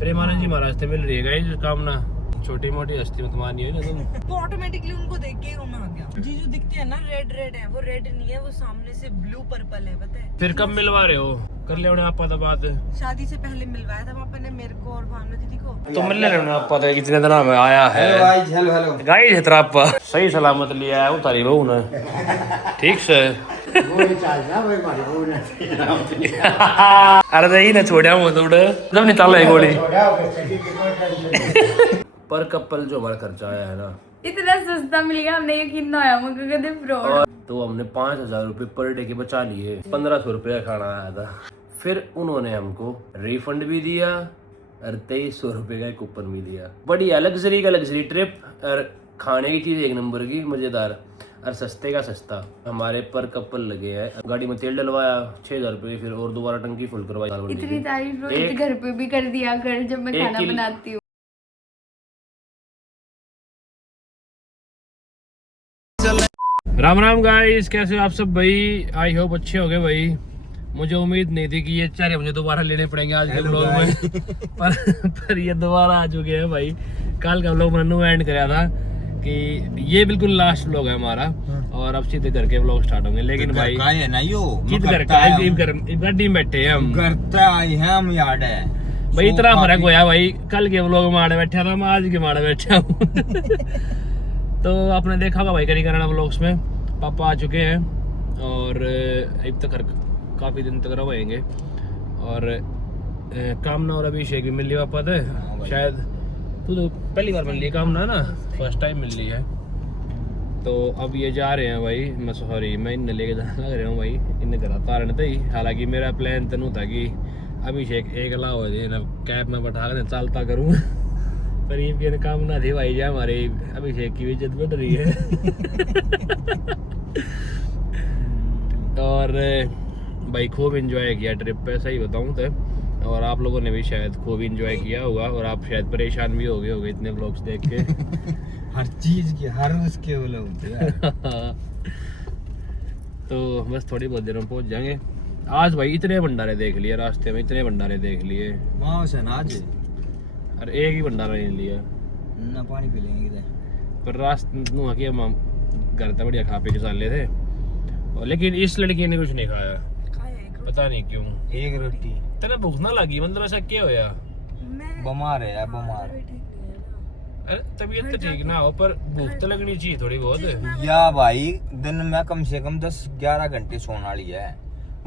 प्रेमानंद जी महाराज से मिल रही है गाइस कामना। छोटी मोटी हस्ती मत मानिए ना तुम। वो ऑटोमेटिकली उनको देख के उन्हें आ गया। जीजू दिखते हैं ना रेड रेड है, वो रेड नहीं है, वो सामने से ब्लू पर्पल है, पता है। फिर कब मिलवा रहे हो? कर ले उन्हें आपा तो बात। शादी से पहले मिलवाया था पापा ने मेरे को और भावना दीदी को। तो मिल रहे हो आपा तो कितने दिन में आया है। हेलो हेलो गाइस है आपा सही सलामत लिया है उतारी बहू ने ठीक से। अरे नहीं ना छोड़ा हूँ थोड़ा जब निकाल है गोली पर कपल जो हमारा खर्चा आया है ना इतना सस्ता मिलेगा हमने यकीन ना आया मुझे कहते फ्रॉड। तो हमने 5,000 रुपए पर डे के बचा लिए। 1,500 रुपये का खाना आया था। फिर उन्होंने हमको रिफंड भी दिया और 2,300 रुपये का कूपन भी दिया। बढ़िया लग्जरी का लग्जरी ट्रिप और खाने की चीज एक नंबर की मजेदार और सस्ते का सस्ता। हमारे पर कपल लगे हैं। गाड़ी में तेल डलवाया 6,000 रुपये, फिर और दोबारा टंकी फुल करवाई। इतनी तारीफ रोज घर पे भी कर दिया कर जब मैं खाना बनाती हूँ। राम राम गाइस, कैसे हो आप सब भाई? आई होप अच्छे हो गए भाई। मुझे उम्मीद नहीं थी कि ये चारे मुझे दोबारा लेने पड़ेंगे आज के व्लॉग में पर ये दोबारा आ चुके हैं भाई। कल का व्लॉग मैंने एंड कराया था कि ये बिल्कुल लास्ट व्लॉग है हमारा और अब सीधे घर के व्लॉग स्टार्ट होंगे। लेकिन भाई है ना यो कित घर का गाड़ी में बैठे हैं हम। करता आई है हम याद है भाई इतना फर्क होया भाई। कल के व्लॉग में आड़े बैठा था, मैं आज के माड़े बैठा हूँ। तो आपने देखा होगा भाई करी कराना व्लॉग्स में पापा आ चुके हैं और अब तक काफ़ी दिन तक रहेंगे। और कामना और अभिषेक भी मिल लिया पापा थे। शायद तू तो पहली बार मिल ली कामना ना, फर्स्ट टाइम मिल ली है। तो अब ये जा रहे हैं भाई। मैं सॉरी मैं इन्हें लेके जाने लग रहा हूँ भाई। इन्हें घर तारण थे ही। हालांकि मेरा प्लान तो नहीं था कि अभिषेक एक ला हो जाए ना कैब में बैठा कर चलता करूँ। पर ये काम ना थी भाई। जा हमारे अभिषेक की इज्जत बढ़ रही है। और भाई खूब एंजॉय किया ट्रिप पे, सही बताऊं तो। और आप लोगों ने भी शायद खूब एंजॉय किया होगा और आप शायद परेशान भी हो गए होगे इतने व्लॉग्स देख के। हर चीज की हर उसके वो होते हैं। तो बस थोड़ी बहुत देर में पहुंच जाएंगे। आज भाई इतने भंडारे देख लिए रास्ते में, इतने भंडारे देख लिए। वहाँ से ना आज और एक ही भंडारा नहीं लिया ना पानी पी लेंगे पर रास्ते कि हम घर तक बढ़िया खा पी के साले थे। और लेकिन इस लड़की ने कुछ नहीं खाया, पता नहीं क्यों। एक रोटी तेरा भूख ना लगी? मतलब ऐसा क्या होया? बीमार है बीमार। अरे तबीयत तो ठीक ना हो पर भूख तो लगनी चाहिए थोड़ी बहुत। या भाई दिन में कम से कम 10-11 घंटे सोने वाली है।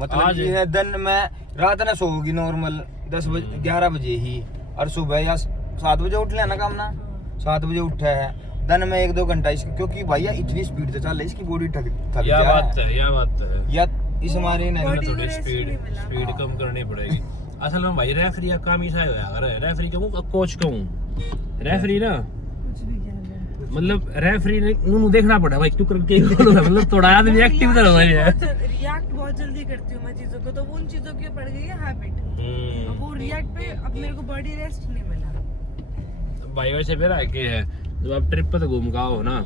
मतलब ये है दिन में रात ना सोगी नॉर्मल 10 बजे 11 बजे ही और सुबह या 7 बजे उठ लेना काम ना 7 बजे उठा है। दिन में 1-2 घंटा इसकी, क्योंकि भैया इतनी स्पीड से चल रही इसकी बॉडी थक या बात है, या बात है। या इस हमारे थोड़ी स्पीड कम करनी पड़ेगी। असल में भाई रेफरी का काम ऐसा है यार। रेफरी कहूँ कोच कहूँ, रेफरी ना मतलब रेफरी ने उन्होंने देखना पड़ा भाई क्यों करके। मतलब थोड़ा आदमी एक्टिव तो है यार। रिएक्ट बहुत जल्दी करती हूँ मैं चीजों को, तो वो उन चीजों की पड़ गई है हैबिट। अब वो रिएक्ट पे अब मेरे को बॉडी रेस्ट नहीं मिला भाई। वैसे फिर आके है जब आप ट्रिप पे तो घूम का हो ना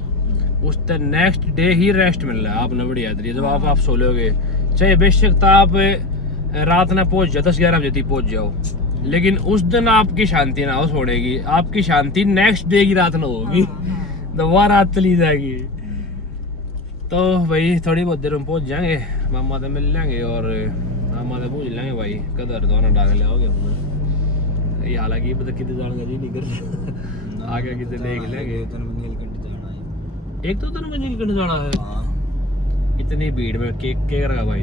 उस तक नेक्स्ट डे ही रेस्ट मिल रहा है आपने बढ़िया तरीके। जब आप सो लोगे चाहे बेशक आप रात ना पहुंच जाओ 10-11 बजे तक पहुंच जाओ, लेकिन उस दिन आपकी शांति ना हो सोने की। आपकी शांति नेक्स्ट डे की रात ना होगी। दोबारा रात चली जाएगी। तो भाई थोड़ी बहुत देर में पहुंच जाएंगे। मामा तो मिल जाएंगे और मामा तो पूछ लेंगे भाई कदर दोनों डाक ले आओगे। ये हालांकि पता कितने जाने का जी नहीं कर आगे कितने देख लेंगे। एक तो तेरे में नीलकंठ जाना है। इतनी भीड़ में केक के रहा भाई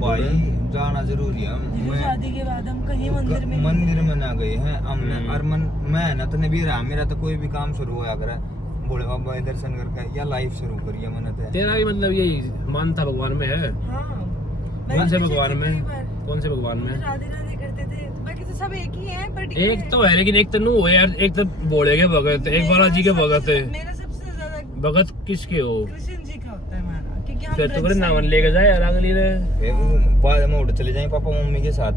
जाना जरूरी है। शादी के बाद हम कहीं मंदिर में ना गए हैं हमने। और मैं ना तो भी रहा मेरा तो कोई भी काम शुरू होया करे भोले बाबा दर्शन करके या लाइफ शुरू करिए मैंने। तेरा भी मतलब यही मानता भगवान में है? कौन से भगवान में? कौन से भगवान में? राधे राधे करते थे। बाकी तो सब एक ही हैं बट एक तो है लेकिन एक तो नु है यार। एक तो भोले के भगत, एक बालाजी के भगत है। मेरा सबसे ज्यादा भगत किसके हो? कृष्ण जी का होता है हमारा। क्योंकि हम फिर तो करे नावन लेके जाए यार अगली रे। बाद में उठ चले जाएं पापा मम्मी के साथ।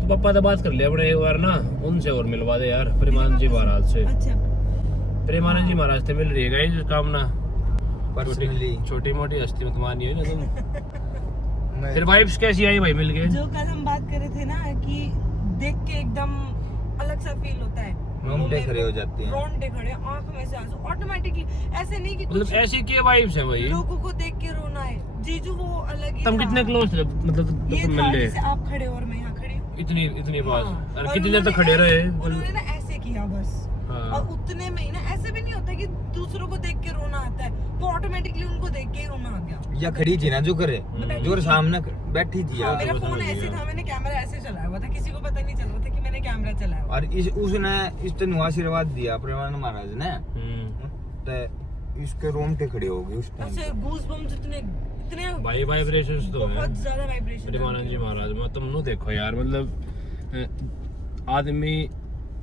तो पापा से बात कर लिया अपने एक बार ना, उनसे और मिलवा दे यार प्रेमानंद जी महाराज से। अच्छा प्रेमानंद जी महाराज से मिल रही है गाइस कामना। छोटी मोटी हस्ती मत मानिए ना तुम। फिर वाइब्स कैसी आई भाई मिल के? जो कल हम बात कर रहे थे ना कि देख के एकदम अलग सा फील होता है। रोंगटे खड़े हो जाते हैं। रोंगटे खड़े, आंख में से आंसू ऑटोमेटिकली। ऐसे नहीं कि मतलब कुछ ऐसी क्या वाइब्स है भाई? लोगों को देख के रोना है। जीजू वो अलग ही तुम था। कितने क्लोज थे मतलब जब ये तुम था मिले? जैसे आप खड़े और मैं यहाँ खड़ी हूँ। इतनी पास। हाँ। अरे और कितनी देर तक उन्होंने खड़े रहे? उन्होंने ना ऐसे किया बस। हाँ। और उतने में ही ना ऐसे भी नहीं होता कि दूसरों को देख के रोना आता है, वो ऑटोमेटिकली उनको देख के ही रोना आ गया। या खड़ी थी ना जो करे, जो सामने बैठी थी हाँ, यार। मेरा समझ फोन गया। ऐसे था, मैंने कैमरा ऐसे चलाया हुआ था, किसी को पता नहीं चल रहा था कि मैंने कैमरा चलाया हुआ। और उसने इस तेन आशीर्वाद दिया प्रेमानंद महाराज ने, तो इसके रोंगटे खड़े हो गए उस टाइम। ऐसे गूज बम्स इतने भाई वाइब्रेशंस तो हैं। बहुत ज्यादा वाइब्रेशन। प्रेमानंद जी महाराज में तुम नो देखो यार, मतलब आदमी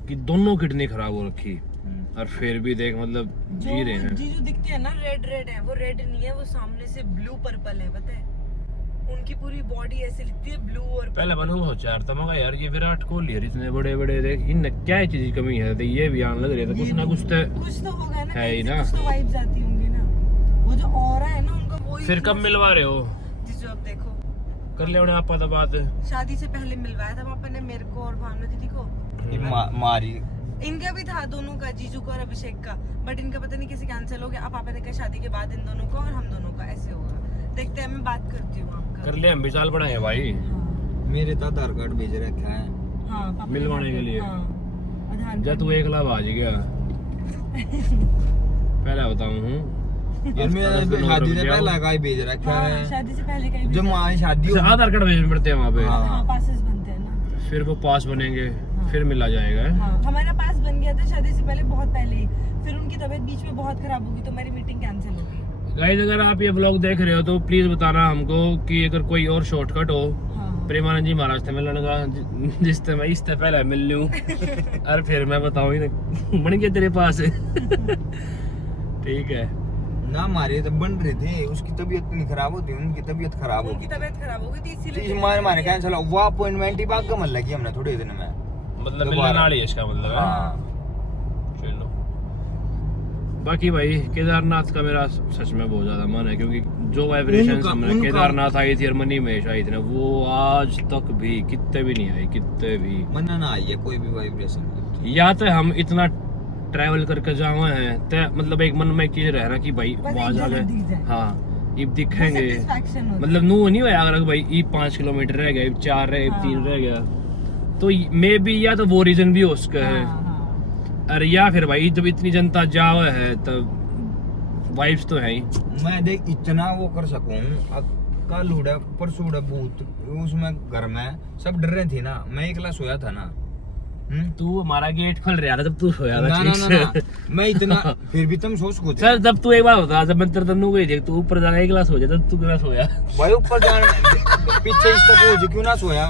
की दोनों किडनी खराब हो रखी और फिर भी देख मतलब जी रहे हैं। जीजू दिखते हैं ना रेड रेड है, वो रेड नहीं है, वो सामने से ब्लू पर्पल है, पता है? उनकी पूरी बॉडी ऐसे दिखती है ब्लू और पहले मैंने सोचा यार, तमगा यार ये विराट कोहली यार इतने बड़े बड़े देख, इन क्या चीज की कमी है? तो ये भी आने लग रही है, तो कुछ ना कुछ तो होगा ना, है ही कहीं से ना। कुछ तो वाइब्स आती होंगी ना। वो जो ऑरा है ना उनका, वो फिर कब मिलवा रहे हो? जीजू अब देखो, कर ले उन्हें आपा तो बात। शादी से पहले मिलवाया था पापा ने मेरे को और भावना दीदी को। ये मारी इनका भी था दोनों का, जीजू का और अभिषेक का, बट इनका पता नहीं कैसे कैंसिल हो गया। अब पापा ने कहा शादी के बाद इन दोनों का और हम दोनों का ऐसे होगा। देखते हैं, मैं बात करती हूँ आपका। कर ले, हम भी चाल पड़ाएंगे भाई। हाँ, मेरे तो आधार कार्ड भेज रखा है। हाँ, पापा ने मिलवाने के लिए। हाँ, आधार जब तू एक लाभ आ गया पहले बताऊं हूँ यार मेरे शादी से पहले का ही भेज रखा हाँ, है। शादी से पहले का ही जब माँ शादी अच्छा, आधार कार्ड भेजने पड़ते हैं वहाँ पे। हाँ। हाँ, पासेस बनते हैं ना। फिर वो पास बनेंगे, फिर मिला जाएगा। हाँ, हमारा पास बन गया था शादी से पहले, बहुत पहले ही। फिर उनकी तबीयत बीच में बहुत खराब होगी तो मेरी मीटिंग कैंसिल हो गई। गाइस अगर आप ये व्लॉग देख रहे हो तो प्लीज बताना हमको कि अगर कोई और शॉर्टकट हो हाँ। प्रेमानंद जी महाराज से मिलने का, जिससे मैं इससे पहले मिल लूं और फिर मैं बताऊं ही ना बन गया तेरे पास ठीक है ना, हमारे तब बन रहे थे, उसकी तबीयत नहीं खराब होती, उनकी तबीयत खराब उनकी होगी। तबीयत खराब हो गई थी इसीलिए मारे कैंसिल हो वो अपॉइंटमेंट ही बाग मन लगी हमने थोड़े दिन में। मतलब दोबारा। मिलने वाली है इसका मतलब है। हाँ। चलो बाकी भाई केदारनाथ का मेरा सच में बहुत ज्यादा मन है, क्योंकि जो वाइब्रेशन हमने केदारनाथ आई थी और मनी महेश आई थी ना, वो आज तक भी कितने भी नहीं आई, कितने भी। मन ना आई है कोई भी वाइब्रेशन। या तो हम इतना ट्रैवल करके जावे हैं तो मतलब एक मन में एक चीज रह रहा कि भाई बस वहां एक जाके जगह दिख जाए। हाँ ये दिखेंगे, Satisfaction होता मतलब नू नहीं होया अगर भाई ये 5 किलोमीटर रह गया, 4 रह गए, 3 रह गया, तो मे बी या तो वो रीजन भी हो उसका है। हाँ, हाँ। और या फिर भाई जब इतनी जनता जावे है तब वाइब्स तो है ही। मैं देख इतना वो कर सकूं, कल उड़ा परसों उड़ा भूत उसमें घर में सब डर रहे थे ना, मैं एकला सोया था ना। तू हमारा गेट खोल रहा था जब तू सोया था ना, ठीक ना, से। ना, मैं इतना फिर भी तुम सोच को सर जब तू एक बार होता जब मैं तेरे तन्नू गई देख तू ऊपर जाके एक गिलास हो जाता तू क्यों ना सोया? भाई ऊपर जाने पीछे इस तक हो क्यों ना सोया?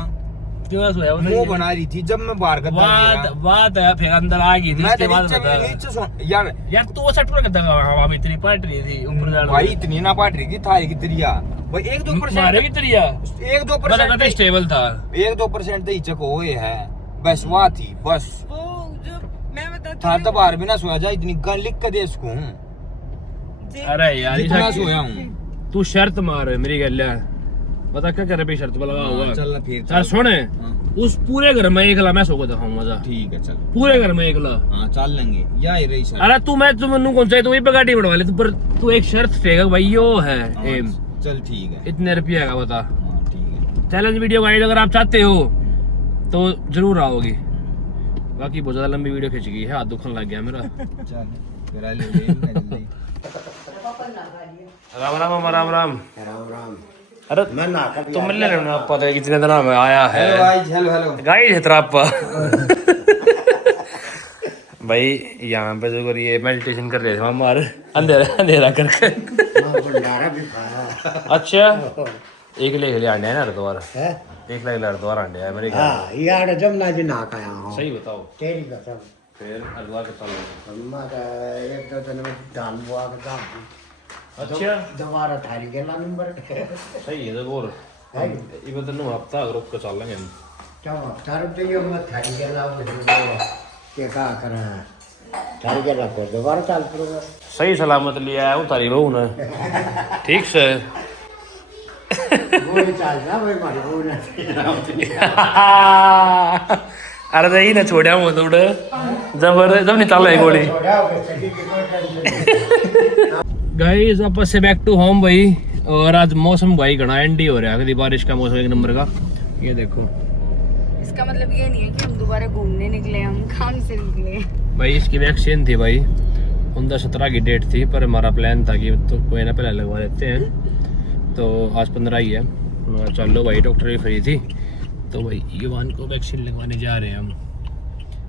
क्यों ना सोया? मुंह बना रही थी जब मैं बाहर गद्दा बात है फिर अंदर आ गई थी मैं इसके तो बाद बता। नीचे सो यार यार तू वो सेट कर देगा हवा में इतनी पट रही थी ऊपर जाने भाई इतनी ना पाट रही थी थाई की त्रिया भाई 1-2% मारे की तरिया 1-2% स्टेबल था 1-2% तो हिचक हुए है बस वहाँ थी बस। वो जो मैं बताती था हूँ, तो बाहर भी ना सोया जा इतनी गन लिख के दे इसको अरे यार जितना ये सोया हूँ। तू शर्त मार मेरी गल्ला बता क्या कर रही शर्त पे लगा हुआ चल फिर यार सुने उस पूरे घर में एकला मैं सो को दिखाऊंगा मजा ठीक है चल पूरे घर में एकला। हाँ चल लेंगे या ही रही सर। अरे तू मैं तुम मनु कौन सा तू वही पे गाड़ी बढ़वा ले तू पर तू एक शर्त फेंका भाई यो है एम चल ठीक है इतने रुपया का बता हाँ ठीक है चैलेंज वीडियो गाइड अगर आप चाहते हो तो जरूर आओगी। बाकी बहुत ज्यादा लंबी वीडियो खिंच गई है, हाथ दुखने लग गया मेरा। चल फिर आ ले जल्दी। राम राम राम राम राम राम। अरे मैं ना कर तुम मिल रहे हो पता है कितने दिन में आया है hello guys hello hello guide है तेरा आपा भाई यहाँ पे जो ये मेडिटेशन कर रहे थे हमारे अंधेरा अंधेरा करके भंडारा भी खाया अच्छा एक ले आंडे है ना हरिद्वार है। एक ले हरिद्वार आंडे है मेरे घर हाँ यार जमुना जी ना खाया हूँ सही बताओ तेरी कसम। फिर हरिद्वार कितना लोगे? अम्मा का एक दो दिन में धान बुआ का काम अच्छा दोबारा थारी के ला नंबर सही है तो और है ये बता हफ्ता रुक के चल लेंगे तो थारू तो ये मत थारी के ला के का करा थारी के ला को दोबारा चाल पड़ेगा। सही सलामत लिया है उतारी बहू ने ठीक से वो चाल ना भाई मारी वो ना अरे नहीं ना छोड़ा वो थोड़ा जब नहीं चल रहा है गोली गाइस वापस से बैक टू होम भाई। और आज मौसम भाई घना एंडी हो रहा है, कभी बारिश का मौसम एक नंबर का। ये देखो इसका मतलब ये नहीं है कि हम दोबारा घूमने निकले, हम काम से निकले। भाई इसकी वैक्सीन थी भाई 15-17 की डेट थी, पर हमारा प्लान था कि तो कोई ना पहले लगवा लेते हैं, तो आज 15 ही है। चलो भाई डॉक्टर भी फ्री थी, तो भाई युवान को वैक्सीन लगवाने जा रहे हैं हम।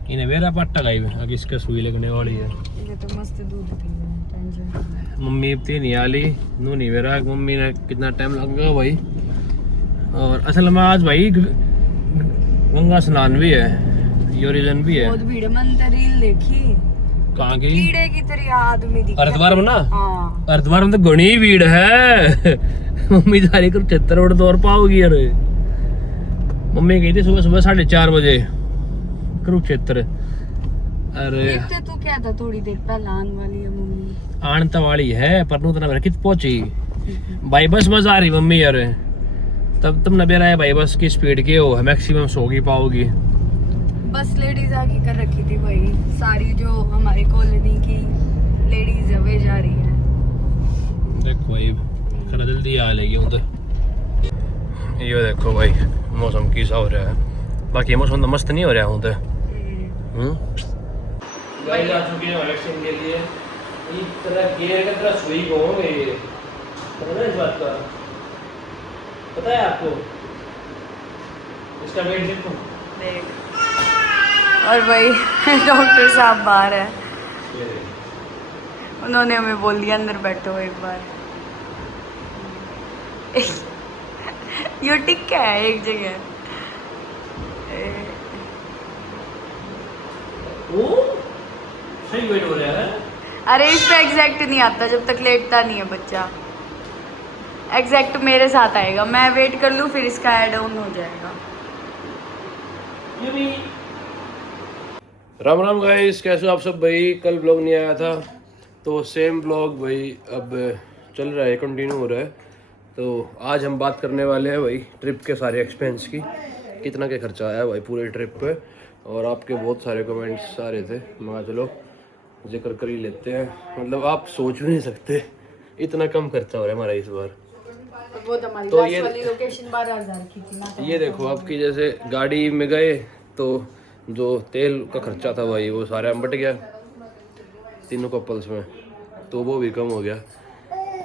इन्हें मेरा पट्टा गई अगर इसका सुई लगने वाली है। ये तो मस्त दूध पी रहे हैं, टेंशन मम्मी इतनी नहीं आली नू नहीं मेरा, मम्मी ने कितना टाइम लगेगा भाई। और असल में आज भाई गंगा स्नान भी है, ये रीजन भी है। बहुत भीड़ मन रील देखी, कहाँ की? कीड़े की तरह आदमी दिखा। हरिद्वार में ना, हाँ हरिद्वार में तो घनी भीड़ है। मम्मी सारी कुरुक्षेत्र रोड दौड़ पाओगी। अरे मम्मी गई थी सुबह सुबह 4:30 बजे कुरुक्षेत्र। अरे देखते तू क्या था, थोड़ी देर पहले आने वाली है मम्मी। आन तो वाली है पर नू तना कित पहुंची भाई, बस मजा आ रही मम्मी। यार तब तुम नबेरा है भाई, बस की स्पीड के हो मैक्सिमम सो ही पाओगी। बस लेडीज आगे कर रखी थी भाई, सारी जो हमारी कॉलोनी की लेडीज है वे जा रही है। देखो भाई खरा जल्दी आ लेगी हूँ तो। ये देखो भाई मौसम कैसा हो रहा है, बाकी मौसम तो मस्त नहीं हो रहा हूँ तो। गाइस आ चुके हैं वैक्सीन के लिए। इस तरह गियर का तरह सुई को होंगे ये, पता है इस बात का? पता है आपको इसका वेट देखो। देख और भाई डॉक्टर साहब बाहर है, उन्होंने हमें बोल दिया अंदर बैठो एक बार। यो टिक क्या है एक जगह। वो सही वेट हो रहा है। अरे इस पे एग्जैक्ट नहीं आता जब तक लेटता नहीं है बच्चा। एग्जैक्ट मेरे साथ आएगा, मैं वेट कर लूँ फिर इसका ऐड ऑन हो जाएगा। ये भी राम राम गाइस, कैसे हो आप सब भाई? कल ब्लॉग नहीं आया था तो सेम ब्लॉग भाई अब चल रहा है, कंटिन्यू हो रहा है। तो आज हम बात करने वाले हैं भाई ट्रिप के सारे एक्सपेंस की, कितना क्या खर्चा आया भाई पूरे ट्रिप पे। और आपके बहुत सारे कमेंट्स आ रहे थे, मैं चलो जिक्र कर ही लेते हैं। मतलब आप सोच भी नहीं सकते इतना कम खर्चा हो रहा है हमारा इस बार। तो ये लोकेशन 12,000 की थी ना। ये देखो आपकी जैसे गाड़ी में गए तो जो तेल का खर्चा था भाई वो सारा बट गया तीनों कपल्स में, तो वो भी कम हो गया।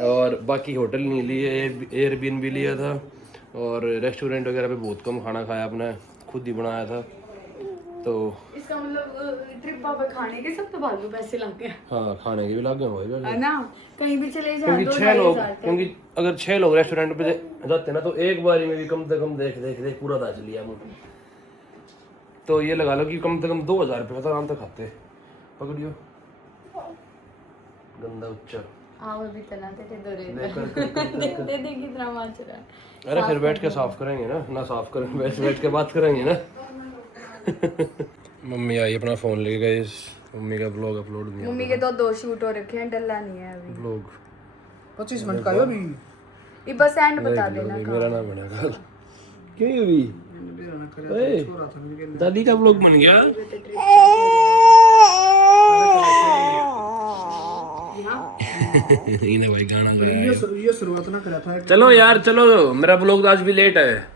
और बाकी होटल नहीं लिए, एयरबीएनबी लिया था। और रेस्टोरेंट वगैरह पे बहुत कम खाना खाया, अपने खुद ही बनाया था। तो इसका मतलब ट्रिप पर खाने के सब तो भालू पैसे लगे। हाँ खाने के भी लगे भाई है ना, कहीं भी चले जाओ क्योंकि 6 लोग, क्योंकि अगर 6 लोग रेस्टोरेंट पे जाते ना तो एक बारी में भी कम से कम देख पूरा दाच लिया मुझे। तो ये लगा लो कि कम से कम 2,000 रुपये आराम से खाते। पकड़ियो गंदा उच्चा। आओ भी तना तेरे दरे दे दे कितना माच रहा है। अरे फिर बैठ के साफ करेंगे ना साफ करें बैठ के बात करेंगे ना। मम्मी आई अपना फोन ले गए, मम्मी का ब्लॉग अपलोड नहीं। मम्मी के तो 2 शूट हो रखे हैं, डल्ला नहीं है अभी। ब्लॉग 25 मिनट का है अभी। ये बस एंड बता देना। मेरा नाम बना कल क्यों अभी दादी का ब्लॉग बन गया। इन्हें भाई गाना गाया, ये शुरुआत ना करा था। चलो यार चलो, मेरा ब्लॉग आज भी लेट है,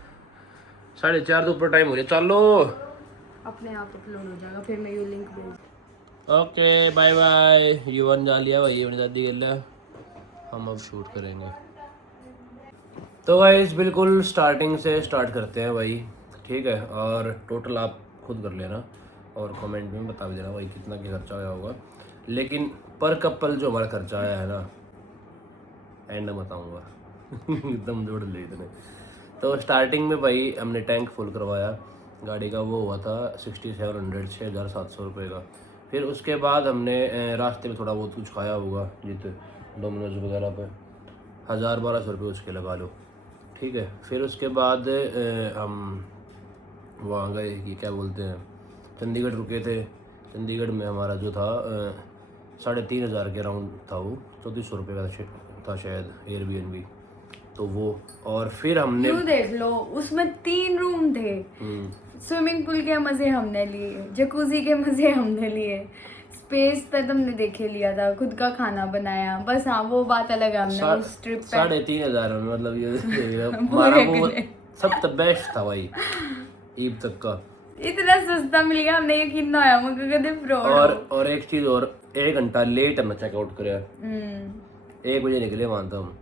4:30 तो ऊपर टाइम हो रहा है। चलो अपने आप अपलोड हो जाएगा, फिर मैं ये लिंक भेज। Okay bye bye. युवन जा लिया भाई अपनी दादी के लिए, हम अब शूट करेंगे। तो गाइस बिल्कुल स्टार्टिंग से स्टार्ट करते हैं भाई, ठीक है। और टोटल आप खुद कर लेना और कमेंट में बता भी देना भाई कितना क्या खर्चा आया होगा। लेकिन पर कपल जो हमारा खर्चा आया है ना, एंड में बताऊँगा। एकदम जोड़ ले इतने। तो स्टार्टिंग में भाई हमने टैंक फुल करवाया गाड़ी का, वो हुआ था 6700 6,700 रुपये का। फिर उसके बाद हमने रास्ते में थोड़ा बहुत कुछ खाया होगा जितने डोमिनोज वगैरह पे, 1,000-1,200 रुपये उसके लगा लो, ठीक है। फिर उसके बाद हम वहाँ गए कि क्या बोलते हैं, चंडीगढ़ रुके थे। चंडीगढ़ में हमारा जो था 3,500 के राउंड था, वो 3,400 रुपये का था शायद एयरबीएनबी, तो वो। और फिर हमने देख लो उसमें 3 रूम थे, स्विमिंग पूल के मजे हमने लिए, जकूजी के मजे हमने लिए, स्पेस तक हमने देखे लिया था, खुद का खाना बनाया। बस हाँ वो बात अलग है, हमने उस ट्रिप पे 3,500 में मतलब ये पूरे हमारा वो के लिए। सब बेस्ट था भाई ईद तक का। इतना सस्ता मिल गया, हमने यकीन ना आया मुझे कदे फ्रॉड। और एक चीज और, 1 घंटा लेट हमने चेकआउट कराया, 1 बजे निकले वहां तो हम।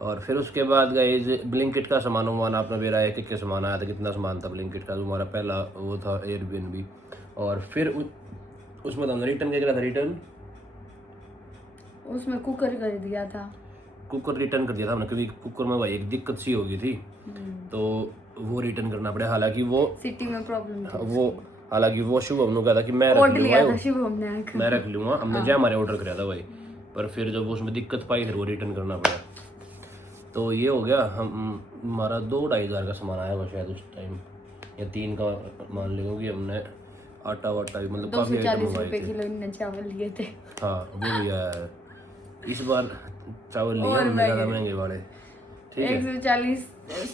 और फिर उसके बाद गए ब्लिंकिट का सामान आपने मेरा एक के सामान आया था, कितना सामान था ब्लिंकिट का, हमारा पहला वो था एयरबीएनबी। और फिर उसमें तो हमने रिटर्न क्या करा था, रिटर्न उसमें कुकर कर दिया था, कुकर रिटर्न कर दिया था हमने, क्योंकि कुकर में भाई एक दिक्कत सी हो गई थी, तो वो रिटर्न करना पड़ा। हालांकि वो सिटी में प्रॉब्लम थी। हालांकि वो शुभम ने कहा था कि मैं रख ऑर्डर लिया था लूंगा, शुभम ने आकर। मैं रख लूंगा, हमने जय हमारे ऑर्डर कराया था भाई। पर फिर जब उसमें दिक्कत पाई फिर वो रिटर्न करना पड़ा। तो ये हो गया, हमारा 2-2.5 हज़ार का सामान आया हुआ शायद उस टाइम, या 3 का मान लो, कि हमने आटा वाटा भी मतलब काफी आइटम 240 मंगाए रुपए थे। किलो इनने चावल लिए थे। हाँ वो भी आया है इस बार, चावल लिए और हमने ज़्यादा महंगे वाले, ठीक है। 140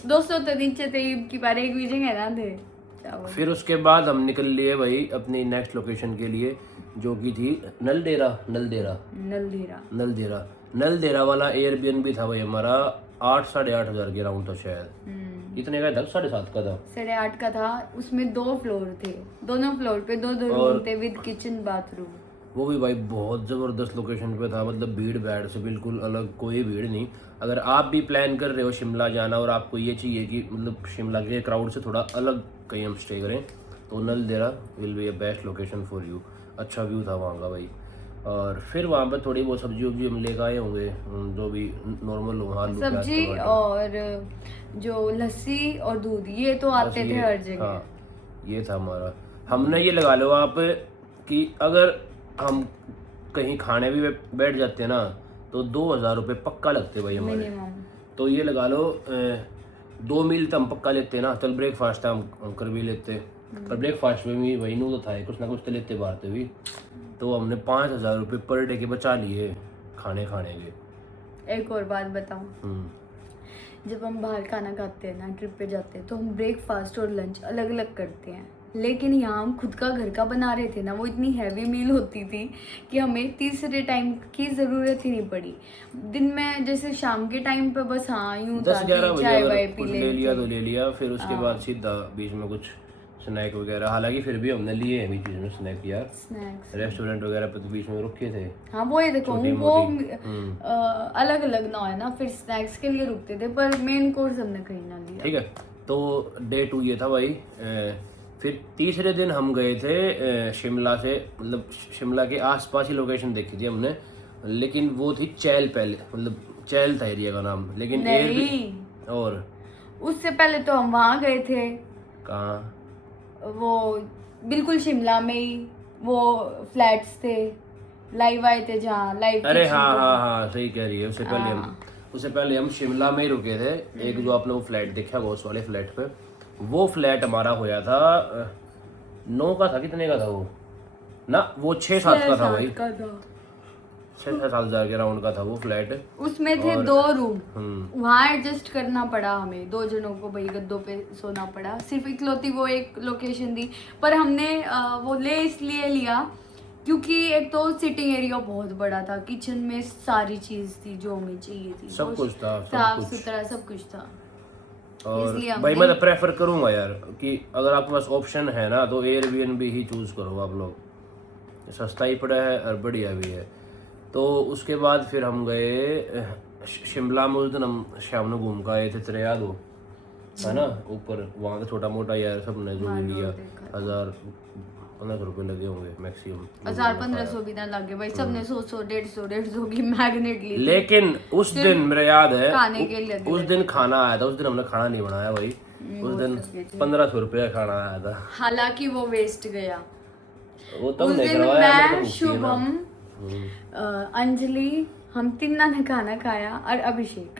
200 तो नीचे थे, ईद की बार एक भी जगह ना थे चावल। फिर उसके बाद हम निकल लिए भाई अपनी नेक्स्ट लोकेशन के लिए, जो कि थी नलडेरा। नलडेरा वाला एयरबीएनबी था भाई हमारा, 8-8.5 हज़ार के राउंड था शायद, इतने का था, 7.5 का था, 8.5 का था। उसमें 2 फ्लोर थे, दोनों फ्लोर पे 2 रूम थे विद किचन बाथरूम। वो भी भाई बहुत ज़बरदस्त लोकेशन पे था, मतलब भीड़ भाड़ से बिल्कुल अलग, कोई भीड़ नहीं। अगर आप भी प्लान कर रहे हो शिमला जाना और आपको ये चाहिए कि मतलब शिमला के क्राउड से थोड़ा अलग कहीं हम स्टे करें, तो Naldehra will be a best location for you. अच्छा व्यू था वहाँ का भाई। और फिर वहाँ पर थोड़ी बहुत सब्जी वब्जी हम लेकर आए होंगे, जो भी नॉर्मल हो, आलू प्याज सब्जी टमाटर। और जो लस्सी और दूध, ये तो आते थे हर जगह। हाँ ये था हमारा। हमने ये लगा लो आप कि अगर हम कहीं खाने भी बैठ जाते हैं ना, तो 2,000 रुपये पक्का लगते भाई हमारे। मिनिमम। तो ये लगा लो 2 मील तो हम पक्का लेते ना, चल ब्रेकफास्ट हम कर भी लेते, पर ब्रेकफास्ट में भी वही नू तो था, कुछ ना कुछ तो लेते बाहर से भी। तो हमने 5,000 रुपये पर डे के बचा लिए खाने के। एक और बात बताऊं, जब हम बाहर खाना खाते हैं ना, ट्रिप पे जाते हैं, तो हम ब्रेकफास्ट और लंच अलग अलग करते हैं। लेकिन यहाँ हम खुद का घर का बना रहे थे ना, वो इतनी हैवी मील होती थी कि हमें तीसरे टाइम की ज़रूरत ही नहीं पड़ी। दिन में जैसे शाम के टाइम पे बस हाँ यूँ था कि 10-11 बजे चाय अगर वाय कुछ पी ले लिया तो ले लिया, फिर उसके बाद सीधा बीच में कुछ स्नैक वगैरह। हालांकि फिर भी हमने लिए हैं बीच में स्नैक यार, स्नैक्स। रेस्टोरेंट वगैरह पे तो बीच में रुके थे। हाँ वो ये देखो छोटी वो मोटी। अलग अलग ना है ना, फिर स्नैक्स के लिए रुकते थे, पर मेन कोर्स हमने कहीं ना लिया। ठीक है, तो डे 2 ये था भाई। फिर तीसरे दिन हम गए थे शिमला से, मतलब शिमला के आसपास ही लोकेशन देखी थी हमने, लेकिन वो थी चैल पहले, मतलब चैल था एरिया का नाम, लेकिन नहीं, और उससे पहले तो हम वहाँ गए थे, कहाँ, वो बिल्कुल शिमला में ही, वो फ्लैट्स थे, लाइव आए थे जहाँ लाइव। अरे हाँ सही कह रही है। उससे पहले हम शिमला में ही रुके थे। एक जो आपने वो फ्लैट देखा वो, उस वाले फ्लैट पे, वो फ्लैट हमारा होया था 9 का था, कितने का था वो ना, वो 6-7 का था भाई, 6-7 हज़ार के राउंड का था वो फ्लैट। उसमें थे 2 रूम, हम्म, वहाँ एडजस्ट करना पड़ा हमें, 2 जनों को भाई गद्दों पे सोना पड़ा। सिर्फ इकलौती वो एक लोकेशन थी, पर हमने वो ले इसलिए लिया क्योंकि एक तो सिटिंग एरिया बहुत बड़ा था, किचन में सारी चीज थी जो हमें चाहिए थी, सब कुछ था, सब साफ कुछ। सुथरा सब कुछ था। और इसलिए भाई मैं तो प्रेफर करूंगा यार कि अगर आपके पास ऑप्शन है ना, तो एयरबीएनबी ही चूज करो आप लोग, सस्ता ही पड़ा है और बढ़िया भी है। तो उसके बाद फिर हम गए शिमला में। उस दिन हम शाम में घूम कर आए थे, तेरे याद हो है ना, ऊपर वहाँ का छोटा मोटा यार सबने जो भी लिया, 1,000-1,500 रुपये लगे होंगे मैक्सिमम, 1,000-1,500 भी ना लगे भाई, सबने 100-150 की मैग्नेट ली। लेकिन उस दिन मेरा याद है, खाने के लिए उस दिन खाना आया था, उस दिन हमने खाना नहीं बनाया भाई, उस दिन 1,500 रुपये का खाना आया था। हालांकि वो वेस्ट गया। वो तब उस नहीं दिन करवाया, मैं, शुभम, अंजलि, हम तीनों ने खाना खाया, और अभिषेक,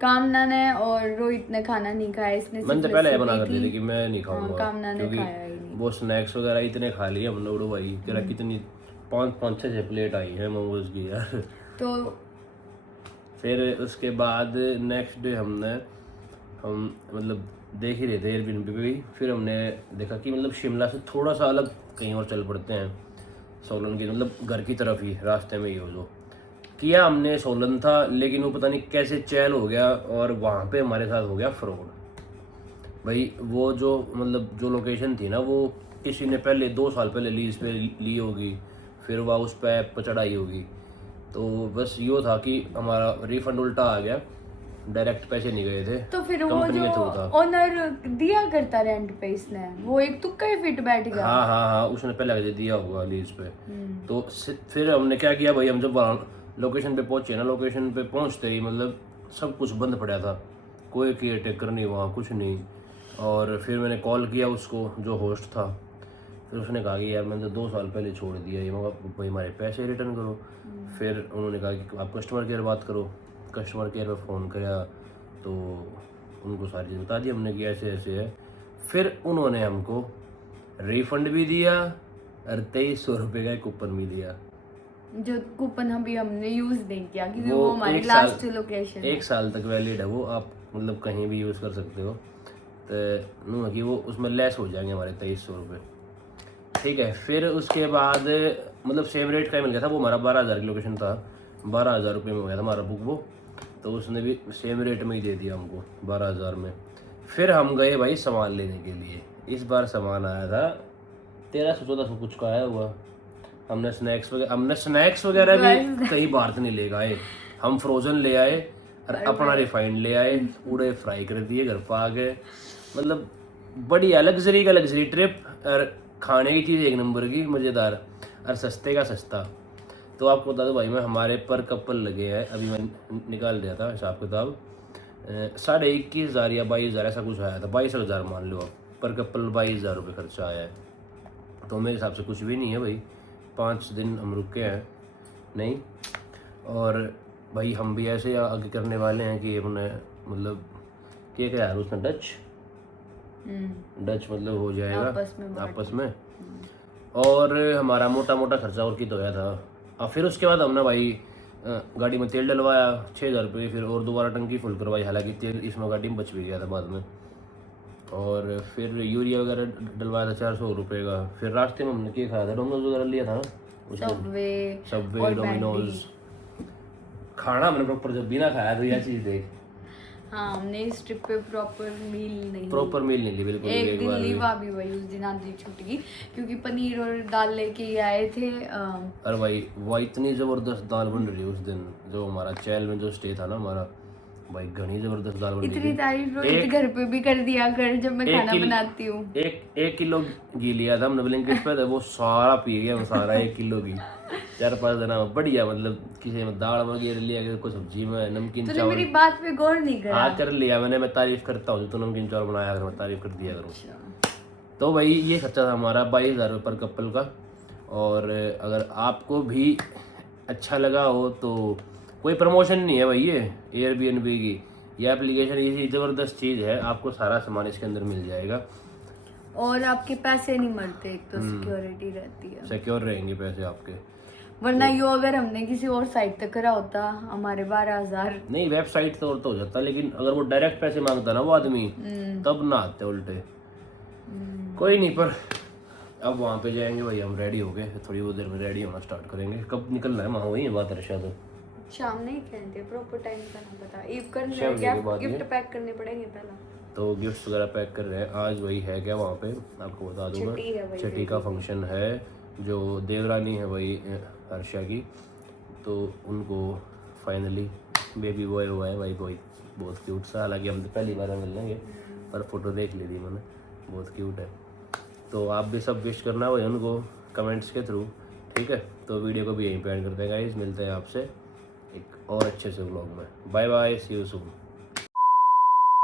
कामना ने और रोहित ने खाना नहीं खाया। इसने मैंने तो सिर्फ पहले लस्सी बना पी कर दी थी। थी कि मैं नहीं खाऊंगा, कामना ने क्योंकि खाया ही नहीं। वो स्नैक्स वगैरह इतने खा लिए हमने, उड़ो भाई तेरा कितनी 5-6 प्लेट आई है मोमोज की यार। तो फिर उसके बाद नेक्स्ट डे हम मतलब देख ही रहे थे एयरबीएनबी पे भी। फिर हमने देखा कि मतलब शिमला से थोड़ा सा अलग कहीं और चल पड़ते हैं, सोलन की मतलब घर की तरफ ही रास्ते में ही हो जो किया हमने। सोलन था लेकिन वो पता नहीं कैसे चैल हो गया और वहाँ पे हमारे साथ हो गया फ्रॉड भाई। वो जो मतलब जो लोकेशन थी ना वो किसी ने पहले 2 साल पहले लीज पे ली होगी, फिर वह उस पर ऐप पर चढ़ाई होगी। तो बस यो था कि हमारा रिफंड उल्टा आ गया, डायरेक्ट पैसे नहीं गए थे। तो फिर वो कंपनी जो के थ्रू था। ओनर दिया करता रेंट पे, इसने वो एक तुक्का ही फिट बैठ गया। हाँ उसने पहले दे दिया होगा लीज पे। तो फिर हमने क्या किया भाई, हम जब लोकेशन पे पहुंचे ना, लोकेशन पे पहुंचते ही मतलब सब कुछ बंद पड़ा था, कोई केयर टेकर नहीं वहाँ, कुछ नहीं। और फिर मैंने कॉल किया उसको जो होस्ट था, फिर उसने कहा कि यार मैंने तो 2 साल पहले छोड़ दिया ये, मगर भाई हमारे पैसे रिटर्न करो। फिर उन्होंने कहा कि आप कस्टमर केयर बात करो। कस्टमर केयर पे फ़ोन किया तो उनको सारी चीज़ बता दी हमने कि ऐसे ऐसे है। फिर उन्होंने हमको रिफंड भी दिया और 2300 रुपये का कूपन भी दिया। जो कूपन अभी हमने यूज नहीं किया क्योंकि वो वो हमारी एक लास्ट साल- लोकेशन 1 साल तक वैलिड है वो, आप मतलब कहीं भी यूज़ कर सकते हो। तो नू कि वो उसमें लेस हो जाएंगे हमारे 2300 रुपये, ठीक है। फिर उसके बाद मतलब सेम रेट का ही मिल गया था, वो हमारा 12,000 की लोकेशन था, 12,000 रुपये में हो गया था हमारा बुक वो। तो उसने भी सेम रेट में ही दे दिया हमको 12,000 में। फिर हम गए भाई सामान लेने के लिए। इस बार सामान आया था 1300-1400 कुछ का आया हुआ। हमने स्नैक्स वगैरह भी कहीं बाहर से नहीं ले गए, हम फ्रोजन ले आए और अपना रिफाइंड ले आए, पूरे फ्राई कर दिए घर पर आ गए। मतलब बढ़िया लग्जरी का लग्जरी ट्रिप, और खाने की चीज़ 1 नंबर की मज़ेदार और सस्ते का सस्ता। तो आपको बता दो भाई, मैं हमारे पर कपल लगे हैं, अभी मैं निकाल दिया था हिसाब किताब, 21,500 या 22,000 ऐसा कुछ आया था, 22,000 मान लो आप, पर कपल 22,000 रुपये खर्चा आया है। तो मेरे हिसाब से कुछ भी नहीं है भाई, 5 दिन हम रुके हैं नहीं। और भाई हम भी ऐसे आगे करने वाले हैं कि हमने मतलब क्या यार उसने डच मतलब हो जाएगा आपस में। और हमारा मोटा मोटा खर्चा और की तो गया था। और फिर उसके बाद हमने भाई गाड़ी में तेल डलवाया 6,000 रुपये, फिर और दोबारा टंकी फुल करवाई, हालांकि तेल इसमें गाड़ी में बच भी गया था बाद में। और फिर यूरिया वगैरह डलवाया था 400 रुपये का। फिर रास्ते में हमने क्या खाया था, डोमिनोज वगैरह लिया था ना, सबवे डोमिनोज। खाना हमने प्रॉपर जब बिना खाया तो यह चीज़ देख। हाँ, हमने इस ट्रिप पे प्रॉपर मील नहीं ली बिल्कुल। एक दिन लीवा भी भाई, उस दिन आधी छूट गई क्योंकि पनीर और दाल लेके आए थे। अरे भाई वो इतनी ज़बरदस्त दाल बन रही उस दिन, जो हमारा चैल में जो स्टे था ना हमारा, भाई घनी ज़बरदस्त दाल बन रही इतनी तारीफ रोहित घर पे भी कर दिया कर जब मैं खाना बनाती हूँ। एक किलो घी लिया था हमने ब्लिंकिट पे, वो सारा पी गया, वो सारा 1 किलो घी 4-5 दिन बढ़िया। मतलब किसी में दाल वगैरह लिया, कोई सब्जी में नमकीन तूने चावल। मेरी बात पे गौर नहीं करा। हाँ कर लिया मैंने, मैं तारीफ करता हूँ, जो तो नमकीन चावल बनाया करो, मैं तारीफ कर दिया करूँ। तो भाई ये खर्चा था हमारा 22,000 रुपये पर कपल का। और अगर आपको भी अच्छा लगा हो तो कोई प्रमोशन नहीं है भाई, ये एयरबीएनबी की ये एप्लीकेशन ये ज़बरदस्त चीज़ है, आपको सारा सामान इसके अंदर मिल जाएगा और आपके पैसे नहीं मरते, एक तो सिक्योरिटी रहती है, सिक्योर रहेंगे पैसे आपके। वरना यो अगर हमने किसी और साइट तक करा होता हमारे 12,000। नहीं वेबसाइट तो और तो हो जाता, लेकिन अगर वो डायरेक्ट पैसे मांगता ना वो आदमी, तब ना आते उल्टे। कोई नहीं, पर अब वहाँ पे जाएंगे भाई, हम रेडी हो गए, थोड़ी बहुत देर में रेडी होना स्टार्ट करेंगे। कब निकलना है वहाँ, वही है बात रशा। तो शाम नहीं कहते, प्रॉपर टाइम का ना पता। ईव करने शाम के बाद गिफ्ट पैक करने पड़ेंगे पहला, तो गिफ्ट्स वगैरह पैक कर रहे हैं। आज वही है क्या वहाँ पे, आपको बता दूंगा, छठी का फंक्शन है, जो देवरानी है वही हर्षा की, तो उनको फाइनली बेबी बॉय हुआ है भाई, बॉय बहुत क्यूट सा। हालांकि हम तो पहली बार मिल लेंगे, पर फोटो देख ली थी मैंने, बहुत क्यूट है। तो आप भी सब विश करना भाई उनको कमेंट्स के थ्रू, ठीक है। तो वीडियो को भी यहीं पे एंड करते हैं गाइस, मिलते हैं आपसे एक और अच्छे से व्लॉग में। Bye bye, see you soon.